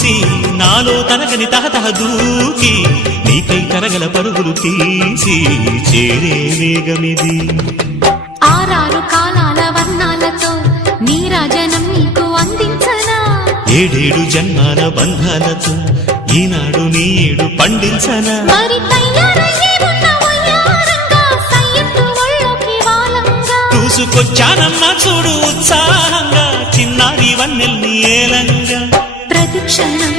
చూసి నాలో తరగని తహతహ దూకి నీకై తరగల పరుగులు తీసి చేరే వేగమిది. ఆరారు కాలాల వర్ణాలతో నీరాజనం నీకు అందించనా, ఏడేడు జన్మాల బంధాలతో ఈనాడు నీడు పండించనా. మరి తయారయ్యే ఉన్న వయ్యారంగా సయ్యత్తు ఒళ్ళోకి వాలంగా చూసుకొచ్చానమ్మా చూడు ఉత్సాహంగా చిన్నారి వన్నెల్ని ఏలంగా. ప్రతిక్షణం